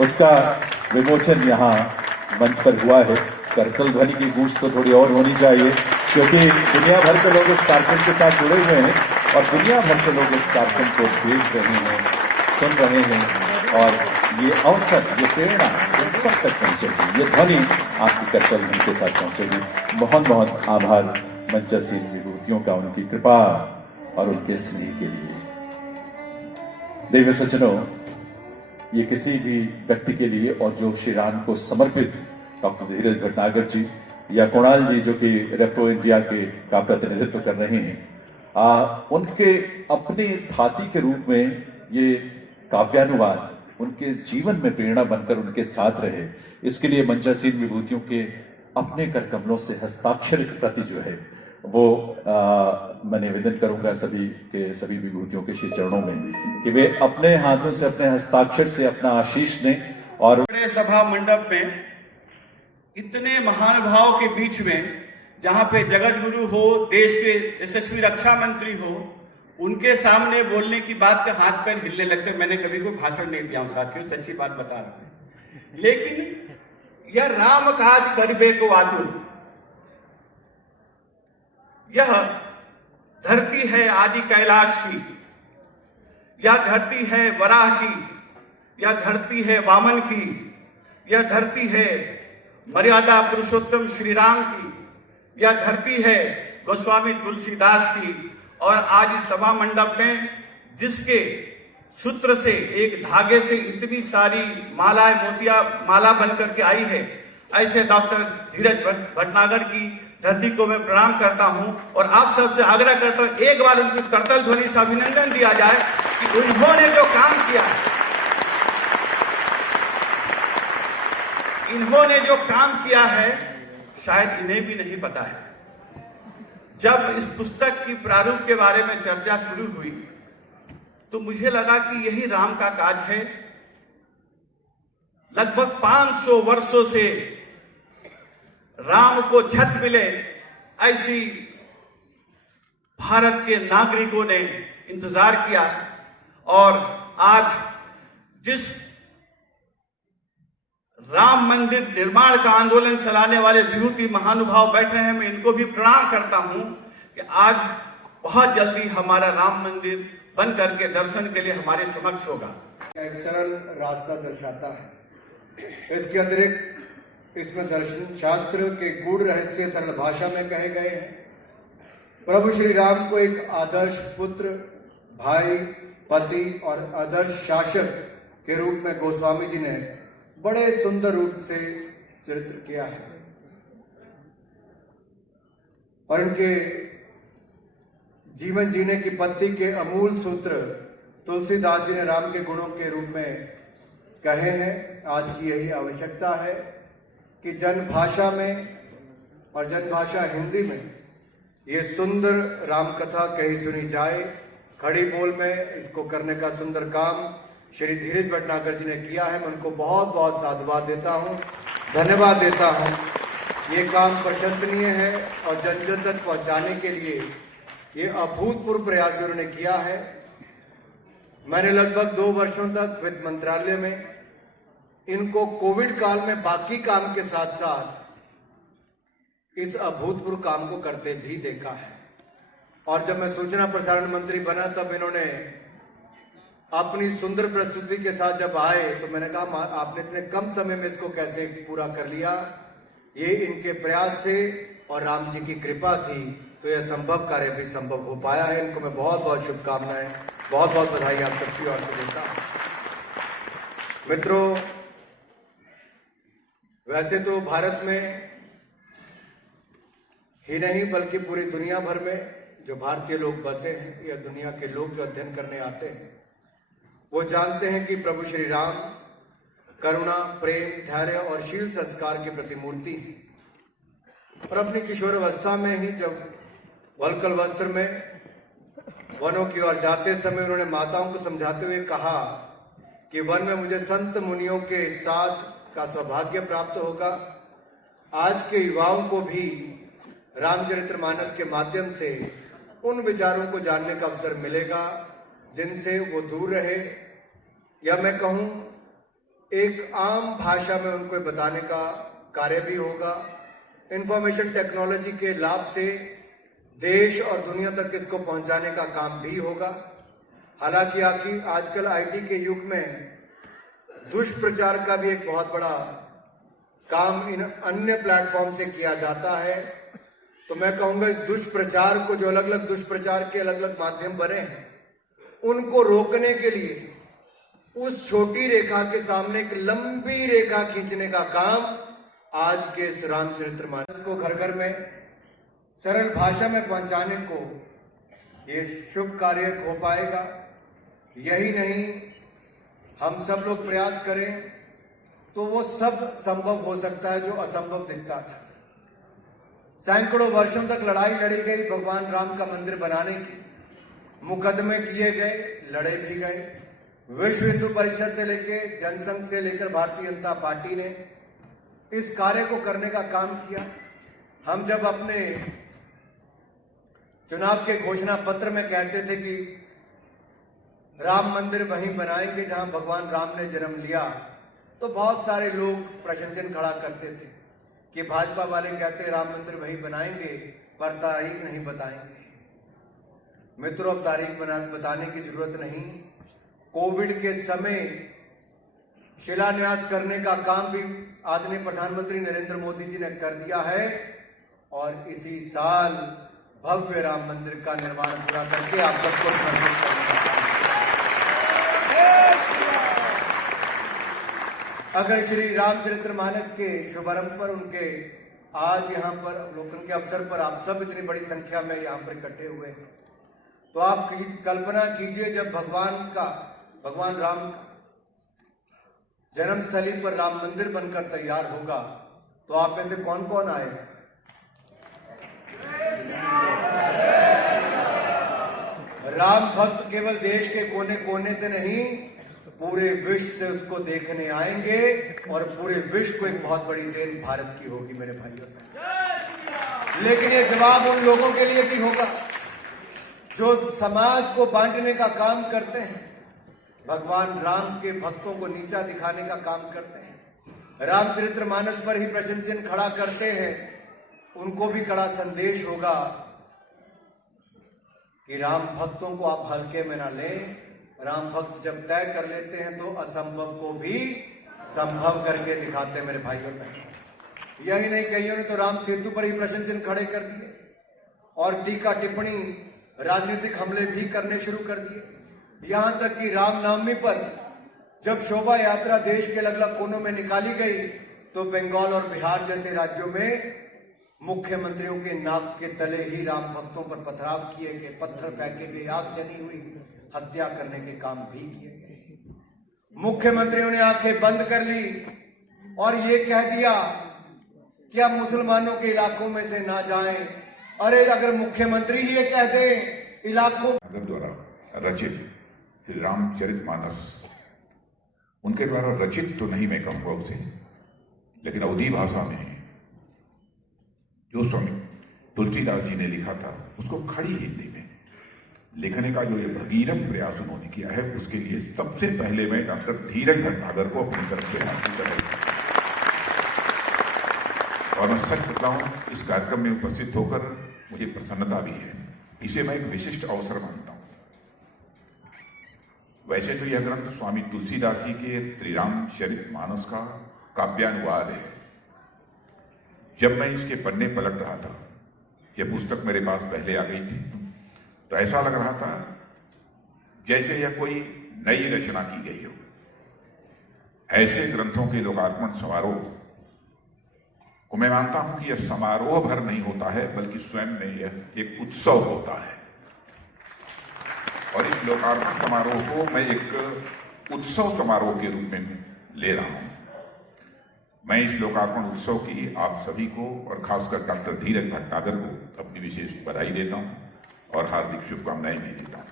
उसका विमोचन यहाँ मंच पर हुआ है। करतल ध्वनि की गूंज तो थोड़ी और होनी चाहिए, क्योंकि दुनिया भर के लोग इस कार्यक्रम के साथ जुड़े हुए हैं और दुनिया भर के लोग इस कार्यक्रम को देख रहे हैं, सुन रहे हैं, और ये अवसर, ये प्रेरणा इन सब तक पहुंचेगी, ये ध्वनि आपकी करतल ध्वनि के साथ पहुंचेगी। बहुत बहुत आभार मंचासीन विभूतियों का, उनकी कृपा और उनके स्नेह के लिए। देव सज्जनों, ये किसी भी व्यक्ति के लिए, और जो श्री राम को समर्पित डॉक्टर धीरज भटनागर जी या कुणाल जी, जो कि रेप्रो इंडिया के का प्रतिनिधित्व कर रहे हैं, उनके अपने धाती के रूप में ये काव्यानुवाद उनके जीवन में प्रेरणा बनकर उनके साथ रहे। इसके लिए मंचासीन विभूतियों के अपने कर कमलों से हस्ताक्षरित प्रति जो है वो मैं निवेदन करूंगा सभी विभूतियों के श्री चरणों में कि वे अपने हाथों से, अपने हस्ताक्षर से अपना आशीष दें। और बड़े सभा मंडप में इतने महानुभाव के बीच में, जहां पे जगत गुरु हो, देश के यशस्वी रक्षा मंत्री हो, उनके सामने बोलने की बात के हाथ पैर हिलने लगते। मैंने कभी कोई भाषण नहीं दिया हूं साथियों, सच्ची बात बता रहा हूं। लेकिन यह राम काज करबे को आतुर, यह धरती है आदि कैलाश की, यह धरती है वराह की, यह धरती है वामन की, यह धरती है मर्यादा पुरुषोत्तम श्री राम की, यह धरती है गोस्वामी तुलसीदास की। और आज इस सभा मंडप में जिसके सूत्र से, एक धागे से इतनी सारी मालाएं, मोतिया माला बनकर के आई है, ऐसे डॉक्टर धीरज भटनागर की धरती को मैं प्रणाम करता हूं और आप सबसे आग्रह करता हूं, एक बार उनकी करतल ध्वनि से अभिनंदन दिया जाए कि उन्होंने जो काम किया है, इन्होंने जो काम किया है, शायद इन्हें भी नहीं पता है। जब इस पुस्तक की प्रारूप के बारे में चर्चा शुरू हुई तो मुझे लगा कि यही राम का काज है। लगभग 500 वर्षों से राम को छत मिले, ऐसी भारत के नागरिकों ने इंतजार किया। और आज जिस राम मंदिर निर्माण का आंदोलन चलाने वाले विभूति महानुभाव बैठे हैं, मैं इनको भी प्रणाम करता हूं कि आज बहुत जल्दी हमारा राम मंदिर बन करके दर्शन के लिए हमारे समक्ष होगा। एक सरल रास्ता दर्शाता है। इसके अतिरिक्त इसमें दर्शन शास्त्र के गूढ़ रहस्य सरल भाषा में कहे गए हैं। प्रभु श्री राम को एक आदर्श पुत्र, भाई, पति और आदर्श शासक के रूप में गोस्वामी जी ने बड़े सुंदर रूप से चित्रित किया है। और इनके जीवन जीने की पद्धति के अमूल सूत्र तुलसीदास जी ने राम के गुणों के रूप में कहे हैं। आज की यही आवश्यकता है कि जनभाषा में, और जनभाषा हिंदी में, ये सुंदर राम कथा कही सुनी जाए। खड़ी बोल में इसको करने का सुंदर काम श्री धीरज भटनागर जी ने किया है। मैं उनको बहुत बहुत साधुवाद देता हूँ, धन्यवाद देता हूँ। ये काम प्रशंसनीय है और जन जन तक पहुँचाने के लिए ये अभूतपूर्व प्रयास उन्होंने किया है। मैंने लगभग 2 वर्षों तक वित्त मंत्रालय में इनको कोविड काल में बाकी काम के साथ साथ इस अभूतपूर्व काम को करते भी देखा है। और जब मैं सूचना प्रसारण मंत्री बना तब इन्होंने अपनी सुंदर प्रस्तुति के साथ जब आए तो मैंने कहा आपने इतने कम समय में इसको कैसे पूरा कर लिया। ये इनके प्रयास थे और राम जी की कृपा थी, तो यह संभव कार्य भी संभव हो पाया है। इनको मैं बहुत बहुत शुभकामनाएं, बहुत बहुत बधाई आप सबकी ओर से देता हूं। मित्रों, वैसे तो भारत में ही नहीं बल्कि पूरी दुनिया भर में जो भारतीय लोग बसे हैं या दुनिया के लोग जो अध्ययन करने आते हैं, वो जानते हैं कि प्रभु श्री राम करुणा, प्रेम, धैर्य और शील संस्कार की प्रतिमूर्ति है। और अपनी किशोरावस्था में ही जब वलकल वस्त्र में वनों की ओर जाते समय उन्होंने माताओं को समझाते हुए कहा कि वन में मुझे संत मुनियों के साथ का सौभाग्य प्राप्त होगा। आज के युवाओं को भी रामचरितमानस के माध्यम से उन विचारों को जानने का अवसर मिलेगा जिनसे वो दूर रहे, या मैं कहूं एक आम भाषा में उनको बताने का कार्य भी होगा। इंफॉर्मेशन टेक्नोलॉजी के लाभ से देश और दुनिया तक इसको पहुंचाने का काम भी होगा। हालांकि आजकल आईटी के युग में दुष्प्रचार का भी एक बहुत बड़ा काम इन अन्य प्लेटफॉर्म से किया जाता है। तो मैं कहूंगा इस दुष्प्रचार को, जो अलग अलग दुष्प्रचार के अलग अलग माध्यम बने हैं, उनको रोकने के लिए उस छोटी रेखा के सामने एक लंबी रेखा खींचने का काम आज के इस रामचरितमानस को घर घर में सरल भाषा में पहुंचाने को ये शुभ कार्य हो पाएगा। यही नहीं, हम सब लोग प्रयास करें तो वो सब संभव हो सकता है जो असंभव दिखता था। सैकड़ों वर्षों तक लड़ाई लड़ी गई भगवान राम का मंदिर बनाने की, मुकदमे किए गए, लड़े भी गए। विश्व हिंदू परिषद से लेकर जनसंघ से लेकर भारतीय जनता पार्टी ने इस कार्य को करने का काम किया। हम जब अपने चुनाव के घोषणा पत्र में कहते थे कि राम मंदिर वहीं बनाएंगे जहां भगवान राम ने जन्म लिया, तो बहुत सारे लोग प्रशंसन खड़ा करते थे कि भाजपा वाले कहते राम मंदिर वहीं बनाएंगे पर तारीख नहीं बताएंगे। मित्रों, अब तारीख बताने की जरूरत नहीं। कोविड के समय शिलान्यास करने का काम भी आदरणीय प्रधानमंत्री नरेंद्र मोदी जी ने कर दिया है और इसी साल भव्य राम मंदिर का निर्माण पूरा करके आप सबको समर्पित करने का काम। अगर श्री रामचरितमानस के शुभारंभ पर, उनके आज यहाँ पर अवलोकन के अवसर पर आप सब इतनी बड़ी संख्या में यहाँ पर इकट्ठे हुए हैं, तो आप कल्पना कीजिए जब भगवान राम का जन्मस्थली पर राम मंदिर बनकर तैयार होगा तो आप में से कौन कौन आएगा? राम भक्त केवल देश के कोने कोने से नहीं, पूरे विश्व से उसको देखने आएंगे और पूरे विश्व को एक बहुत बड़ी देन भारत की होगी मेरे भाइयों। लेकिन ये जवाब उन लोगों के लिए भी होगा जो समाज को बांटने का काम करते हैं, भगवान राम के भक्तों को नीचा दिखाने का काम करते हैं, रामचरितमानस पर ही प्रशंसन खड़ा करते हैं। उनको भी कड़ा संदेश होगा कि राम भक्तों को आप हल्के में ना लें। राम भक्त जब तय कर लेते हैं तो असंभव को भी संभव करके दिखाते हैं मेरे भाइयों बहनों। यही नहीं, कईयों ने तो राम सेतु पर ही प्रशंसन खड़े कर दिए और टीका टिप्पणी, राजनीतिक हमले भी करने शुरू कर दिए। यहां तक कि रामनवमी पर जब शोभा यात्रा देश के अलग अलग कोनों में निकाली गई तो बंगाल और बिहार जैसे राज्यों में मुख्यमंत्रियों के नाक के तले ही राम भक्तों पर पथराव किए गए, पत्थर फेंके गए, आग जली हुई, हत्या करने के काम भी किए गए। मुख्यमंत्रियों ने आंखें बंद कर ली और ये कह दिया कि आप मुसलमानों के इलाकों में से ना जाएं। अरे अगर मुख्यमंत्री ही ये कह दे इलाकों द्वारा रचित श्री रामचरितमानस, उनके द्वारा रचित तो नहीं मैं कहूंगा उसे, लेकिन अवधी भाषा में जो स्वामी तुलसीदास जी ने लिखा था उसको खड़ी हिंदी में लिखने का जो ये भगीरथ प्रयास उन्होंने किया है, उसके लिए सबसे पहले मैं डॉक्टर धीरज भट्टागर को अपनी तरफ से हार्दिक बधाई। और मैं सच बताऊं, इस कार्यक्रम में उपस्थित होकर मुझे प्रसन्नता भी है। इसे मैं एक विशिष्ट अवसर मानता हूं। वैसे तो यह ग्रंथ स्वामी तुलसीदास जी के श्री रामचरितमानस का काव्यानुवाद है। जब मैं इसके पन्ने पलट रहा था, यह पुस्तक मेरे पास पहले आ गई थी, तो ऐसा लग रहा था जैसे यह कोई नई रचना की गई हो। ऐसे ग्रंथों के लोकार्पण समारोह को मैं मानता हूं कि यह समारोह भर नहीं होता है, बल्कि स्वयं में यह एक उत्सव होता है। और इस लोकार्पण समारोह को मैं एक उत्सव समारोह के रूप में ले रहा हूं। मैं इस लोकार्पण उत्सव की आप सभी को और खासकर डॉक्टर धीरज भट्टागर को अपनी विशेष बधाई देता हूं और हार्दिक शुभकामनाएं भी देता हूं।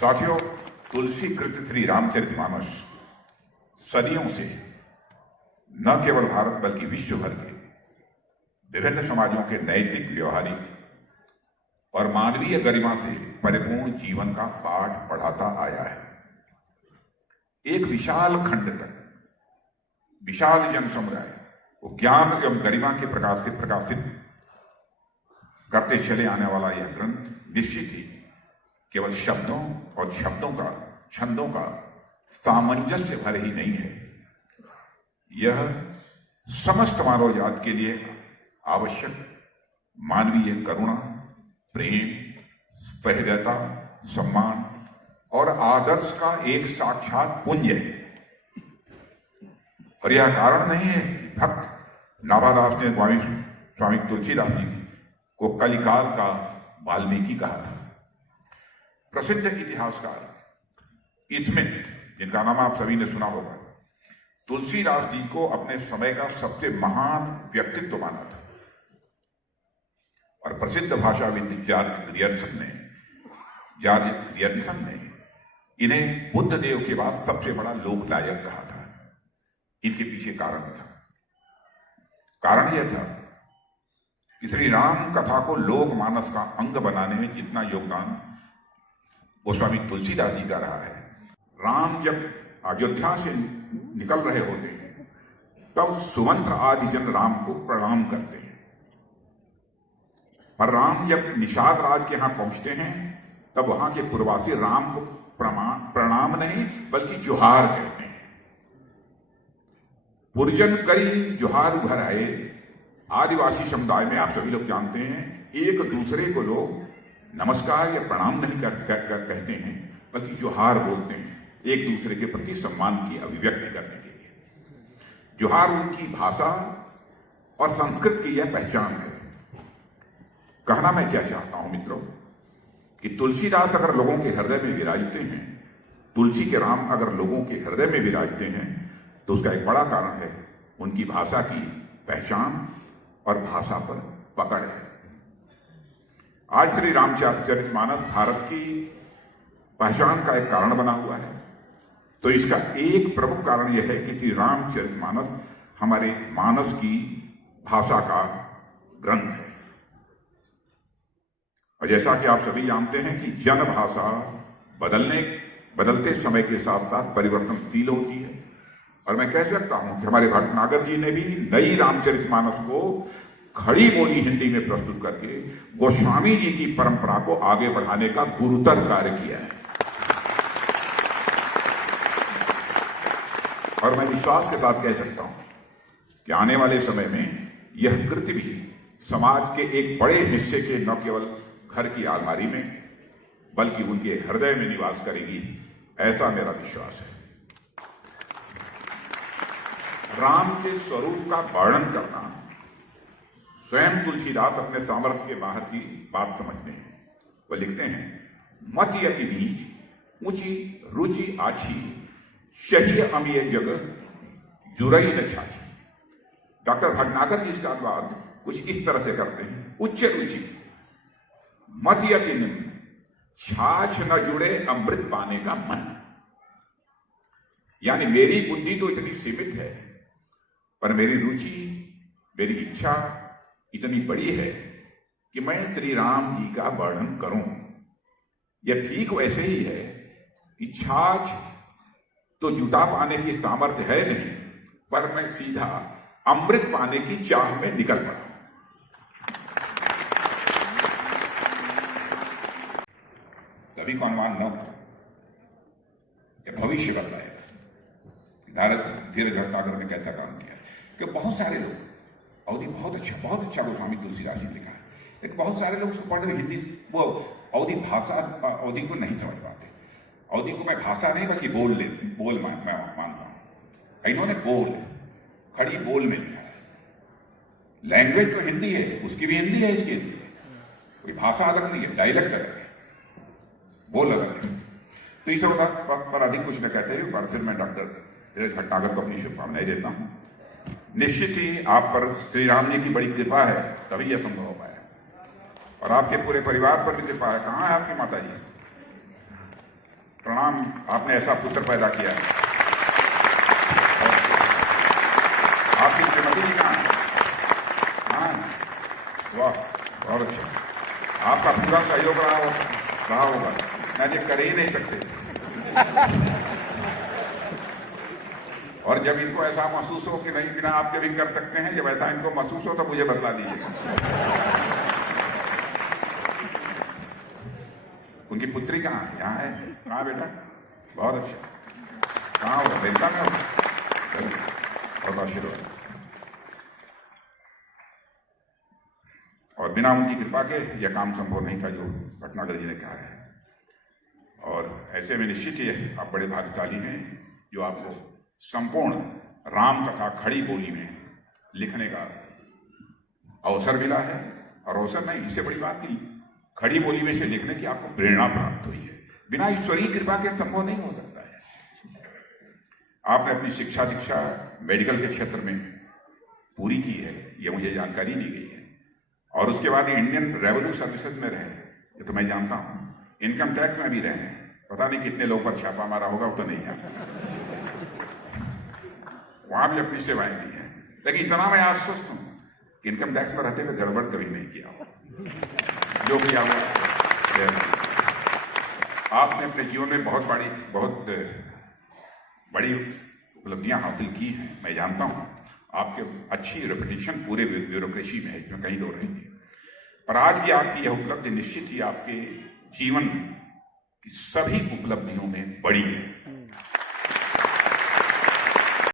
साथियों, तुलसी कृत श्री रामचरितमानस सदियों से न केवल भारत बल्कि विश्व भर के विभिन्न समाजों के नैतिक, व्यवहारिक और मानवीय गरिमा से परिपूर्ण जीवन का पाठ पढ़ाता आया है। एक विशाल खंड तक विशाल जन समुदाय वो ज्ञान एवं गरिमा के प्रकाश से प्रकाशित करते चले आने वाला यह ग्रंथ निश्चित ही केवल शब्दों और छंदों का सामंजस्य भर ही नहीं है, यह समस्त मानव जात के लिए आवश्यक मानवीय करुणा, प्रेम, सहृदयता, सम्मान और आदर्श का एक साक्षात पुंज है। और यह कारण नहीं है कि भक्त नाभादास ने स्वामी तुलसीदास जी को कलिकाल का वाल्मीकि कहा था। प्रसिद्ध इतिहासकार स्मिथ, जिनका नाम आप सभी ने सुना होगा, तुलसीदास जी को अपने समय का सबसे महान व्यक्तित्व माना था। और प्रसिद्ध भाषाविद जॉर्ज ग्रियर्सन ने इन्हें बुद्ध देव के बाद सबसे बड़ा लोकनायक कहा था। इनके पीछे कारण था। कारण यह था कि श्री राम कथा को लोक मानस का अंग बनाने में जितना योगदान गोस्वामी तुलसीदास जी का रहा है। राम जब अयोध्या से निकल रहे होते हैं तब सुमंत्र आदि जन राम को प्रणाम करते हैं, पर राम जब निषाद राज के यहां पहुंचते हैं तब वहां के पूर्ववासी राम को प्रणाम नहीं बल्कि जोहार कहते हैं। पुरजन करी जोहार उभर आए। आदिवासी समुदाय में आप सभी लोग जानते हैं एक दूसरे को लोग नमस्कार या प्रणाम नहीं कहते हैं बल्कि जोहार बोलते हैं, एक दूसरे के प्रति सम्मान की अभिव्यक्ति करने के लिए। जोहार उनकी भाषा और संस्कृत की यह पहचान है। कहना मैं क्या चाहता हूं मित्रों कि तुलसीदास अगर लोगों के हृदय में विराजते हैं, तुलसी के राम अगर लोगों के हृदय में विराजते हैं तो उसका एक बड़ा कारण है उनकी भाषा की पहचान और भाषा पर पकड़ है। आज श्री रामचरितमानस भारत की पहचान का एक कारण बना हुआ है, तो इसका एक प्रमुख कारण यह है कि श्री रामचरितमानस हमारे मानस की भाषा का ग्रंथ है। और जैसा कि आप सभी जानते हैं कि जन भाषा बदलते समय के साथ साथ परिवर्तनशील होती है। और मैं कह सकता हूं कि हमारे भटनागर जी ने भी नई रामचरितमानस को खड़ी बोली हिंदी में प्रस्तुत करके गोस्वामी जी की परंपरा को आगे बढ़ाने का गुरुतर कार्य किया है। और मैं विश्वास के साथ कह सकता हूं कि आने वाले समय में यह कृति भी समाज के एक बड़े हिस्से के न केवल घर की अलमारी में बल्कि उनके हृदय में निवास करेगी, ऐसा मेरा विश्वास है। राम के स्वरूप का वर्णन करना स्वयं तुलसीदास अपने सामर्थ्य के बाहर की बात समझते हैं। वो लिखते हैं, मत यति नीच ऊंची रुचि आछी शही अमीय जग जुरई न छाछी। डॉक्टर भटनागर जी इसका अनुवाद कुछ इस तरह से करते हैं, उच्च रुचि मत यति निम्न छाछ न जुड़े अमृत पाने का मन। यानी मेरी बुद्धि तो इतनी सीमित है पर मेरी रुचि, मेरी इच्छा इतनी बड़ी है कि मैं श्री राम जी का वर्णन करूं। यह ठीक वैसे ही है कि छाछ तो जुटा पाने की सामर्थ्य है नहीं, पर मैं सीधा अमृत पाने की चाह में निकल पड़ा। सभी को अनुमान न हो कि भविष्य बदलाएगा धीरज भटनागर ने कैसा काम किया। कि बहुत सारे लोग अवधि बहुत अच्छा गोस्वामी तुलसीदास जी ने लिखा है, लेकिन बहुत सारे लोग उसको पढ़ रहे हिंदी वो अवधि भाषा अवधि को नहीं समझ पाते। अवधि को मैं भाषा नहीं बल्कि बोल मानता हूं। इन्होंने खड़ी बोल में लिखा है। लैंग्वेज तो हिंदी है, उसकी भी हिंदी है, इसकी हिंदी है, कोई भाषा अलग नहीं है, डायलेक्ट अलग है, बोल अलग है। तो इस बात पर अधिक कुछ न कहते हुए पर फिर मैं डॉक्टर धीरज भटनागर को अपनी शुभकामनाएं देता हूं। निश्चित ही आप पर श्री राम जी की बड़ी कृपा है तभी यह संभव हो पाया, और आपके पूरे परिवार पर भी कृपा है। कहां है आपकी माता जी? प्रणाम, आपने ऐसा पुत्र पैदा किया है। आपकी श्रीमती जी कहां है? हाँ, वाह, बहुत अच्छा। आपका पूरा सहयोग रहा होगा, मैजिक कर ही नहीं सकते। और जब इनको ऐसा महसूस हो कि नहीं बिना आपके भी कर सकते हैं, जब ऐसा इनको महसूस हो तो मुझे बतला दीजिएगा। उनकी पुत्री कहाँ है? यहाँ है। कहाँ बेटा? बहुत अच्छा। कहाँ हो? अमेरिका में हो? बहुत आशीर्वाद। और बिना उनकी कृपा के यह काम संभव नहीं था जो भटनागर जी ने कहा है। और ऐसे में निश्चित ही आप बड़े भाग्यशाली हैं जो आपको संपूर्ण राम कथा खड़ी बोली में लिखने का अवसर मिला है। और अवसर नहीं, इससे बड़ी बात की खड़ी बोली में से लिखने की आपको प्रेरणा प्राप्त हुई है। बिना ईश्वरीय कृपा के संभव नहीं हो सकता है। आपने अपनी शिक्षा दीक्षा मेडिकल के क्षेत्र में पूरी की है, यह मुझे जानकारी दी गई है। और उसके बाद इंडियन रेवेन्यू सर्विसेज में रहे, ये तो मैं जानता हूं। इनकम टैक्स में भी रहे हैं, पता नहीं कितने लोगों पर छापा मारा होगा, वो तो नहीं है। वहां भी अपनी सेवाएं दी हैं। लेकिन इतना मैं आश्वस्त हूं कि इनकम टैक्स में रहते हुए गड़बड़ कभी नहीं किया हो। जो किया हुआ आपने अपने जीवन में बहुत बड़ी उपलब्धियां हासिल की हैं, मैं जानता हूं। आपके अच्छी रेपुटेशन पूरे ब्यूरोक्रेसी में है, इसमें कहीं दो रहेंगे। पर आज की आपकी यह उपलब्धि निश्चित ही आपके जीवन की सभी उपलब्धियों में बड़ी है।